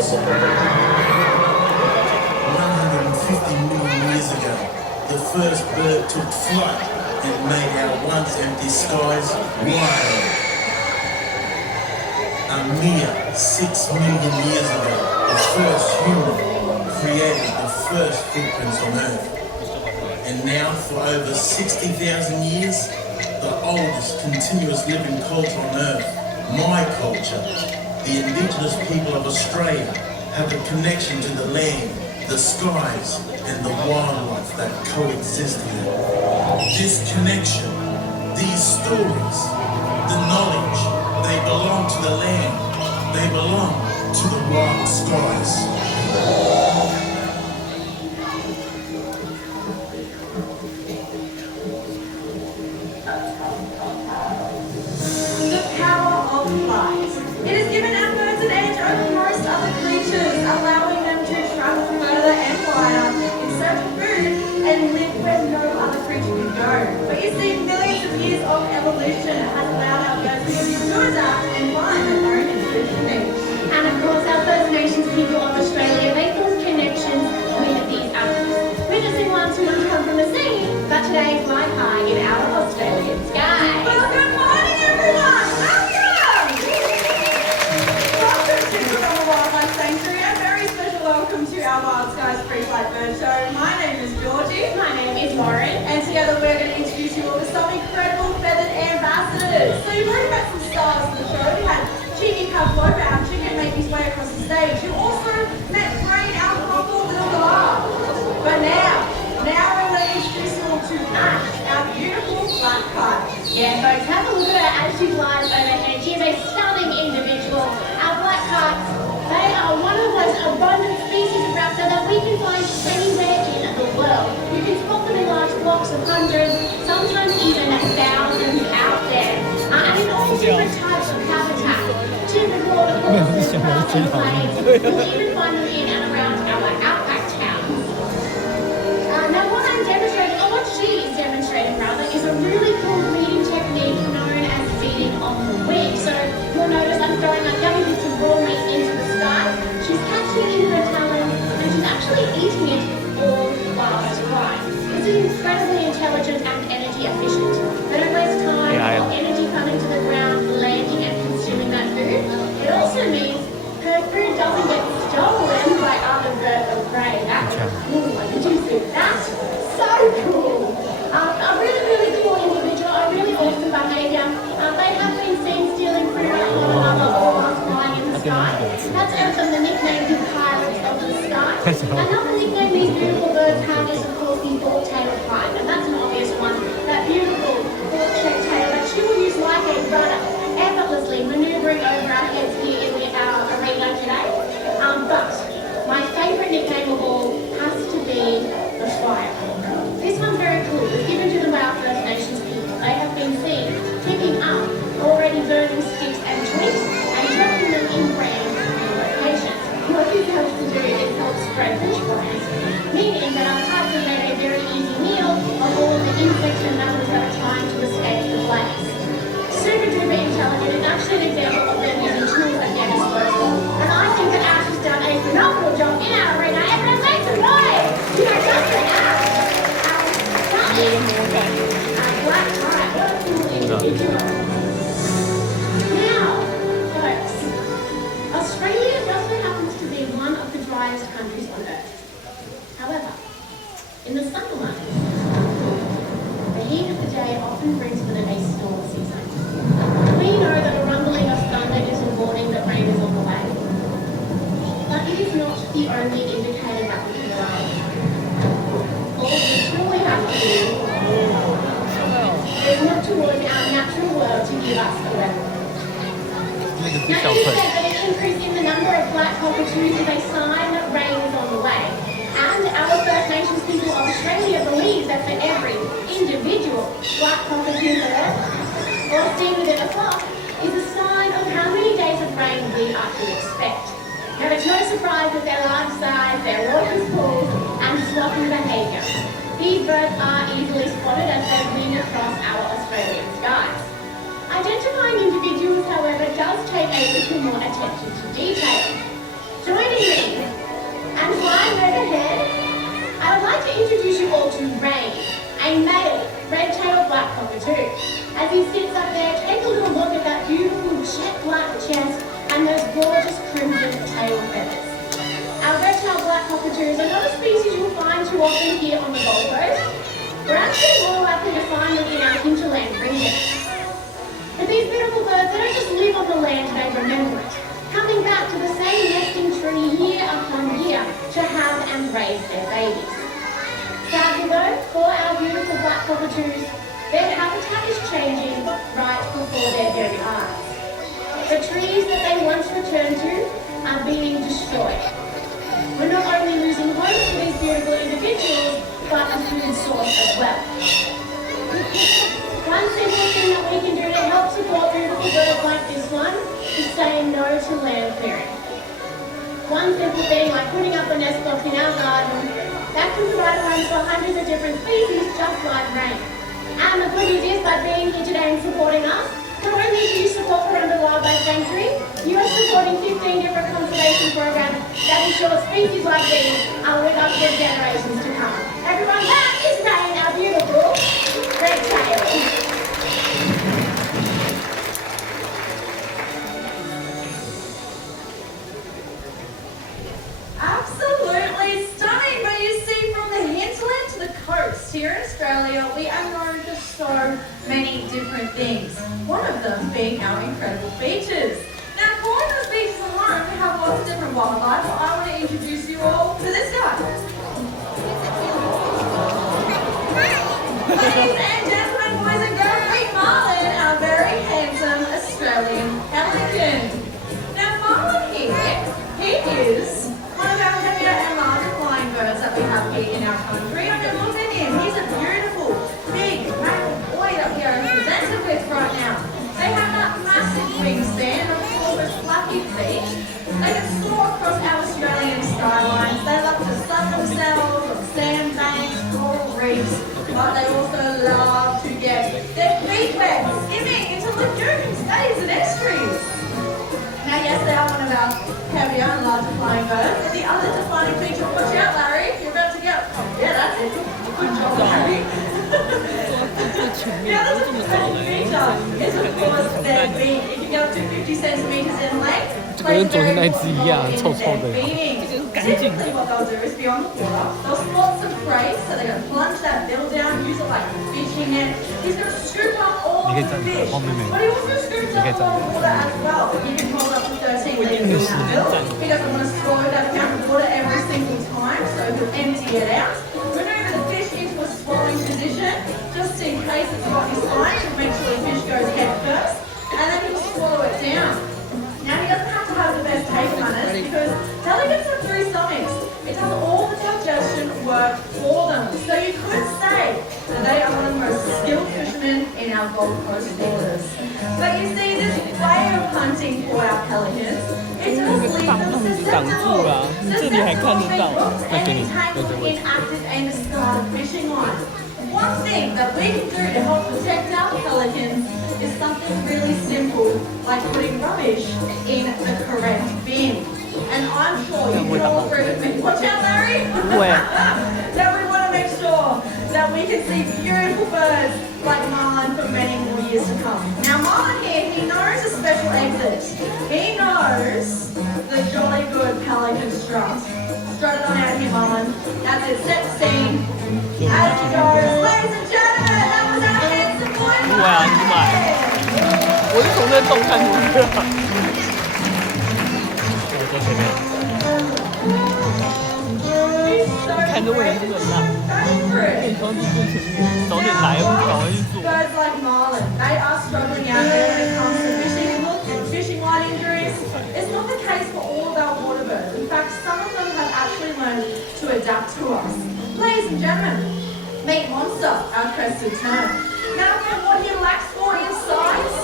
150 million years ago, the first bird took flight and made our once empty skies wild. A mere 6 million years ago, the first human created the first footprints on Earth. And now, for over 60,000 years, the oldest continuous living culture on Earth, my culture, the Indigenous people of Australia, have a connection to the land, the skies, and the wildlife that coexist here. This connection, these stories, the knowledge, they belong to the land, they belong to the wild skies. The power of light. It has given our birds an edge over most other creatures, allowing them to travel further and wider in search of food and live where no other creature can go. But you see, millions of years of evolution has allowed our birds to adapt and find their own individual niche. And of course, our First Nations people of Australia make those connections with these animals. Witnessing ones who don't come from the sea, but today fly high in our Australian skies. Well, good morning, everyone! Welcome! Welcome to Coronga Wildlife Sanctuary. A very special welcome to our Wild Skies Free Flight Bird Show. My name is Georgie. My name is Lauren. And together we're going to introduce you all to some incredible feathered ambassadors. So you've already met some stars of the show. We had Cheeky Pavlova, our chicken, make his way across the stage. You also met Brain, our humble little dog. But now we're going to introduce you all to Ash, our beautiful black kite. Yeah, folks, have a look at her as she flies overhead. She is a stunning individual. Our black kites, they are one of the most abundant species of raptor that we can find anywhere in the world. You can spot them in large flocks of hundreds, sometimes even thousands out there. And in all different types of habitat. Typical, of course, of grassland plains. You'll even find them in and around our outback towns. Now what I'm demonstrating, or what she is demonstrating rather, is a really cool breeding technique known as feeding on the wing. So you'll notice I'm throwing up yummy bits of raw meat into the sky. She's catching it in her talons and she's actually eating it all whilst flying. This is incredibly intelligent and energy efficient. They don't waste time or energy coming to the ground, landing and consuming that food. It also means her food doesn't get stolen by other birds of prey. That's cool. Did you see that? So cool. A really, really cool individual, a really awesome behaviour. They have been seen stealing food from one another or whilst flying in the sky. That's earned them the nickname the Pirates of the Sky. Another nickname these beautiful birds have is of course the fork-tailed pine, and that's an obvious one. That beautiful fork-shaped tail that she will use like a rudder, effortlessly manoeuvring over our heads here in our arena today. But my favourite nickname of all has to be the Firehawk. This one's very cool. It's given to them by our First Nations people. They have been seen picking up already burning sticks and twigs and dropping them in brands in locations. What this helps to do is help spread bushfires, meaning that our kites have made a very easy meal of all of the insects and mammals that are trying to escape the blaze. Super duper intelligent. It's actually an example of them using tools at their disposal. And I think that Ash has done a phenomenal job in our arena. Everyone make some noise! You know, just for Ash! That is a black kite. What a cool individual. Now, folks, Australia just so happens to be one of the driest countries on Earth. However, in the summer months, the heat of the day often brings with it a storm season. We know that a rumbling of thunder is a warning that rain is on the way. But it is not the only indicator that we can rely on. All we truly have to do is look towards our natural world to give us the weather. Now, it is said that an increase in the number of black cockatoos is a sign that rain is on the way. And our First Nations people of Australia believe that for every individual black cockatoo bird or seen within a flock is a sign of how many days of rain we are to expect. Now, it's no surprise that their large size, their raucous calls, and flocking behaviour. These birds are easily spotted as they wing across our Australian skies. Identifying individuals, however, does take a little more attention to detail. Joining cockatoo. As he sits up there, take a little look at that beautiful jet black chest and those gorgeous crimson tail feathers. Our red-tailed black cockatoos are not a species you'll find too often here on the Gold Coast. We're actually more likely to find them in our hinterland region. But these beautiful birds, they don't just live on the land, they remember it, coming back to the same nesting tree year upon year to have and raise their babies. Sadly though, for our beautiful black cockatoos, their habitat is changing right before their very eyes. The trees that they once returned to are being destroyed. We're not only losing homes for these beautiful individuals, but a food source as well. One simple thing that we can do to help support beautiful birds like this one is saying no to land clearing. One simple thing like putting up a nest box in our garden, that can provide homes for hundreds of different species just like rain. And the good news is by being here today and supporting us, not only do you support Currumbin Wildlife Sanctuary, you are supporting 15 different conservation programs that ensure species like these are with us for generations to come. Everyone, that is Rain, our beautiful red-tailed. Absolutely stunning, but you see from the hinterland to the coast here in Australia, we are known for so many different things. One of them being our incredible beaches. Now, calling those beaches alone have lots of different wildlife, so I want to introduce you all to this guy. Ladies and gentlemen, boys and girls, meet Marlin, our very handsome Australian pelican. Now, Marlin here, he is one of our heavier and larger flying birds that we have here in our country. I can look at him. He's a beautiful, big, ragged boy that we are presented with right now. They have that massive wingspan of almost fluffy feet. They can soar across our Australian skylines. They love to sun themselves on sandbanks, coral reefs, but they also love to get their feet wet, skimming into lagoons, bays and estuaries. Now, yes, they are one of our heavier and larger flying birds. But the other defining feature, watch out, Larry, you're about to get. Yeah, that's it. Good job, Larry. The other defining feature is, of course, their beak. It can get up to 50 centimeters in length. 这个跟昨天那一只一样，臭臭的。 Typically, what they'll do is be on the water. They'll spot some prey, so they're going to plunge that bill down, use it like a fishing net. He's going to scoop up all of the fish, but he also scoops up a lot of water as well. He can hold up to 13 litres in that bill. He doesn't want to swallow that amount of water every single time, so he'll empty it out. Maneuver the fish into a swallowing position, just in case it's got his line. Eventually, fish goes head first, and then he'll swallow it down. Now, he doesn't have to have the best table manners because pelicans have 3 stomachs. It does all the digestion work for them. So you could say that they are one of the most skilled fishermen in our Gold Coast waters. But you see, this way of hunting for our pelicans, it does leave them susceptible to rooks and entangled, inactive and discarded fishing lines. One thing that we can do to help protect our pelicans is something really simple, like putting rubbish in the correct bin. And I'm sure you can all agree with me. Watch out, Larry! That we want to make sure that we can see beautiful birds like Marlin for many more years to come. Now, Marlin here, he knows a special exit. He knows the jolly good pelican strut. Strut it on out here, Marlin. That's it, set the scene. As he goes, ladies and gentlemen, that was our handsome boy, Marlin! 我是从这洞看出去的。我在前面。看这位人真的很烂。你说你最前面，早点来，我赶快去做。Birds like Marlin, they are struggling out there when it comes to fishing line injuries. It's not the case for all of our water birds. In fact, some of them have actually learned to adapt to us. Ladies and gentlemen, meet Monster, our crested tern. Now, for what he lacks for in size,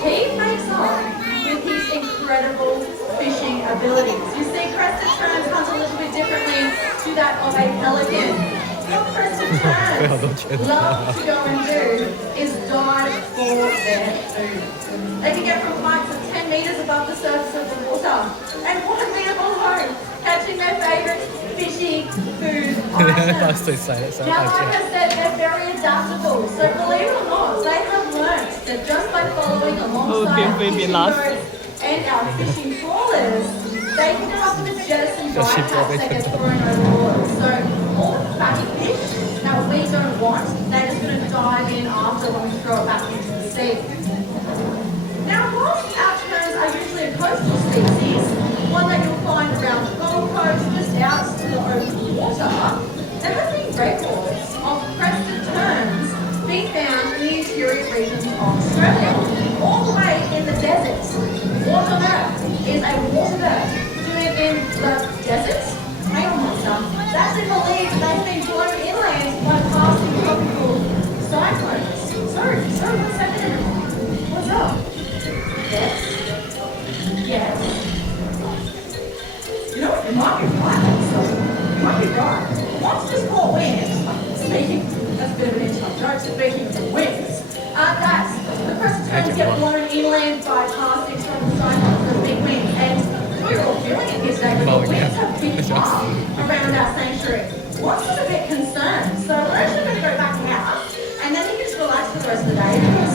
he makes up with his incredible fishing abilities. You see, crested terns hunt a little bit differently to that of a pelican. What crested terns love to go and do is dive for their food. They can get from heights of 10 meters above the surface of the water. And what a beautiful home, catching their favorite fishy food items. Now, like I said, they're very adaptable. So believe it or not, they that just by following alongside our fishing boats and our fishing trawlers, they can come up with a jettison bypass that gets thrown overboard. So all the fatty fish that we don't want, they're just going to dive in after when we throw it back into the sea. Now, whilst our terns are usually a coastal species, one that you'll find around the Gold Coast, just out to the open water, there has been records of crested terns being found in the interior regions of Australia, all the way in the deserts. What on earth is a water bird doing in the deserts? Hang on, monster. That's been believed they've been blown inland by passing tropical cyclones. Sorry, what's happening? What's up? Yes? Yes. You know, it might be right, so you might be right. Once just caught wind, speaking, that's a bit of an inside joke, speaking of winds, that's the crested terns get blown inland by passing tropical cyclones with big winds, and we're all feeling it this day, but the winds have picked up around our sanctuary. What's just a bit concerned, so we're actually going to go back out, and then you can just relax for the rest of the day, because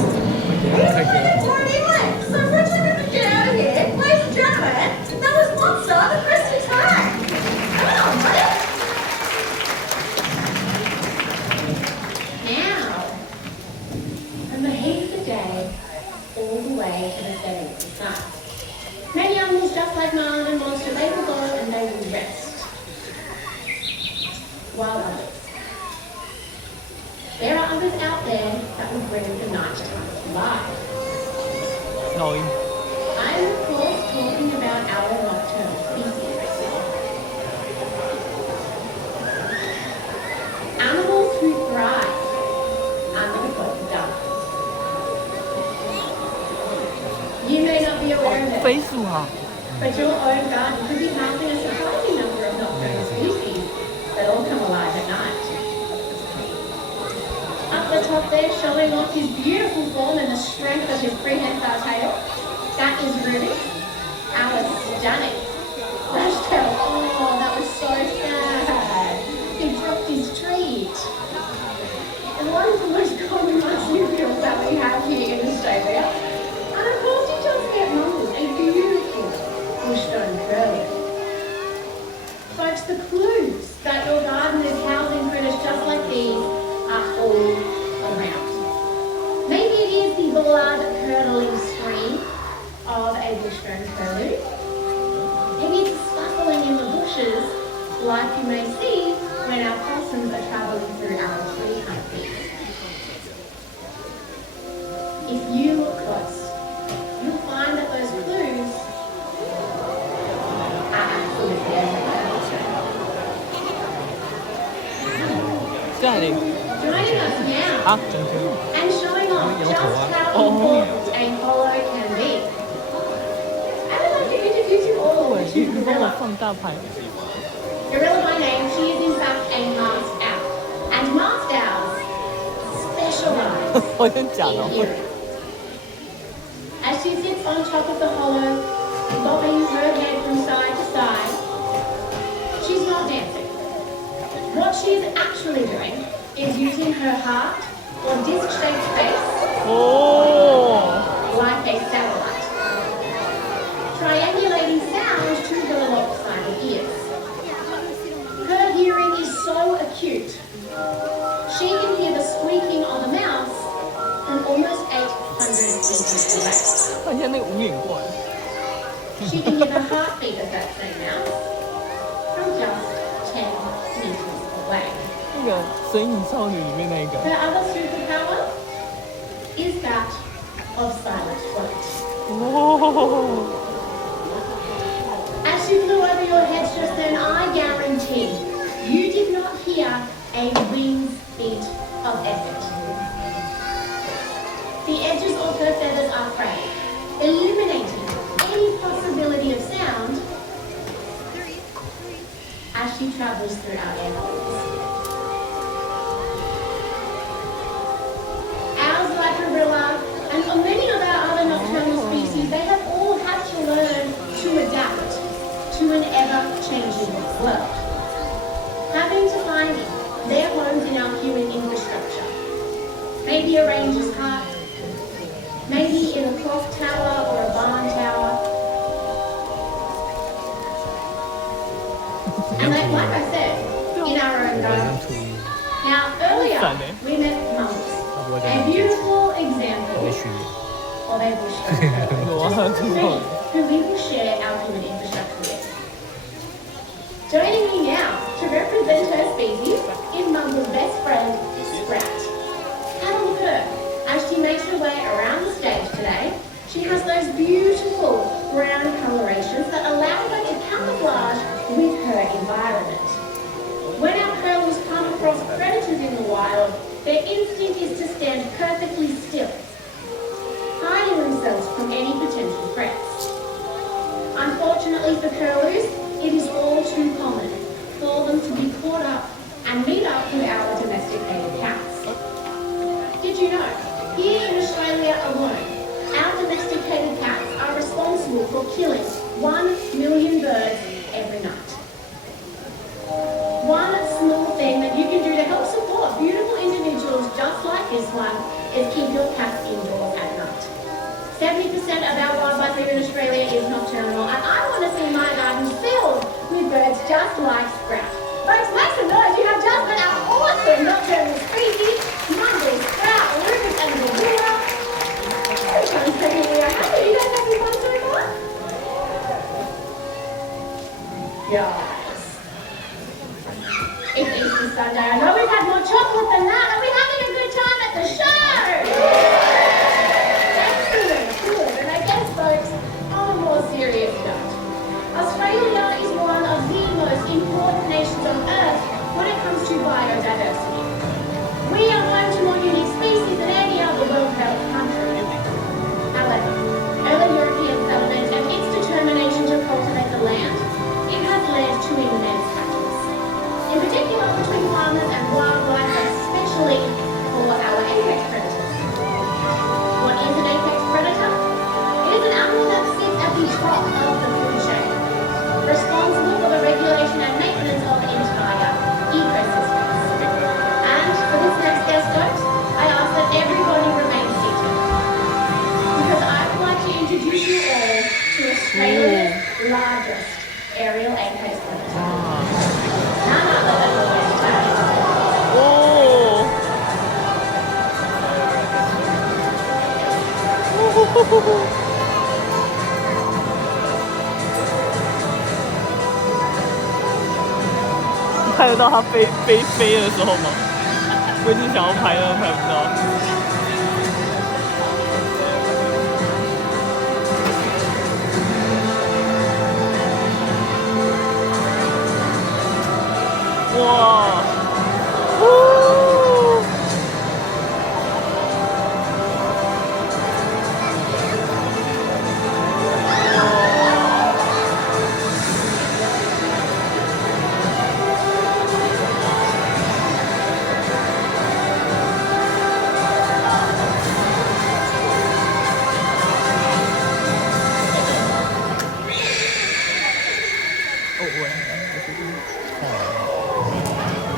we're going to get blown inland. So we're actually going to get out of here. Ladies and gentlemen, that was Monster, the crested tern. Come on, buddy. Now, from the heat of the day all the way to the setting of the sun. Many animals, just like Marlin and Monster, they will go and they will rest. While others, there are others out there that will bring the night time to life. I'm of course talking about our nocturnal species. Animals who thrive under the cloak of darkness. You may not be aware of it, 飞速哈， but your own garden could be housing a surprising number of nocturnal species that all come alive at night. Up the top there, showing off his beautiful form and the strength of his prehensile tail, that is Ruby, our stunning brushtail. Oh, that was so sad. He dropped his treat. And one of the most common marsupials that we have here in Australia. And of course, he does get mumbled, a beautiful bushstone curlew. Folks, the clues that your garden is housing critters just like these are all around. Maybe it is the blood-curdling scream of a bushstone curlew. Maybe it's scuffling in the bushes like you may see when our possums are travelling through our tree country. If you look close, you'll find that those clues are absolutely everywhere. 在哪里？ Joining us now 啊，整天。 and showing off just how important a hollow can be. I would like to introduce you all 对， to 你帮我 Gorilla. 放大牌。 Gorilla by name, she is in fact a masked owl. And masked owls specialize 我先讲 in 了， hearing. As she sits on top of the hollow, bobbing her head from side to side, she's not dancing. What she's actually doing is using her heart or disc-shaped face 哦， like a satellite, triangulating sound to her lopsided ears. Her hearing is so acute, she can hear the squeaking of a mouse from almost 800 meters away. 看见那个无影怪， She can hear the heartbeat of that same mouse from just 10 meters away. 那个《神隐少女》里面那个。 Her other superpower is that of silent flight. 哦， As she flew over your heads just then, I guarantee you did not hear a wing's beat of effort. The edges of her feathers are frayed, eliminating any possibility of sound as she travels through our airways. Owls like Gorilla and many of our other nocturnal species, they have all had to learn to adapt to an ever-changing world, having to find their homes in our human infrastructure. Maybe a ranger's hut, And like I said, in our own garden. Now, earlier, we met monks, a beautiful example of a bush who we will share our human infrastructure with. Joining me now to represent her species is Mumble's best friend, Sprout. Have a look at her. As she makes her way around the stage today, she has those beautiful brown colorations that allow her to camouflage with her environment. When our curlers come across predators in the wild, their instinct is to stand perfectly still, hiding themselves from any potential threats. Unfortunately for curlews, it is all too common for them to be caught up and meet up with our domesticated cats. Did you know, here in Australia alone, our domesticated cats are responsible for killing 1 million birds every night. One small thing that you can do to help support beautiful individuals just like this one is keep your cats indoors at night. 70% of our wildlife here in Australia is nocturnal, and I want to see my garden filled with birds just like Sprout. Folks, make some noise. You have just met our awesome nocturnal species, Mumble, Sprout, Rufus, and Gorilla. Everyone's saying we are happy. You guys having fun so far? Yes. It's Easter Sunday. I know we've had more chocolate than that. Are we having a good time at the show? Excellent, good. And I guess, folks, on a more serious note, Australia is one of the most important nations on Earth when it comes to biodiversity. We are home to more unique species than any other well-developed country. However, early European settlement and its determination to cultivate the land, it has led to immense battles. In particular between farmers and wildlife, especially for our apex predators. What is an apex predator? It is an animal that sits at the top of the food chain, responsible for the regulation and maintenance of entire ecosystems. And for this next guest host, I ask that everybody remain seated, because I would like to introduce you all to Australia's largest aerial apex predator. None other than the West Coast. 看得到它飞的时候吗？我已经想要拍了，拍不到。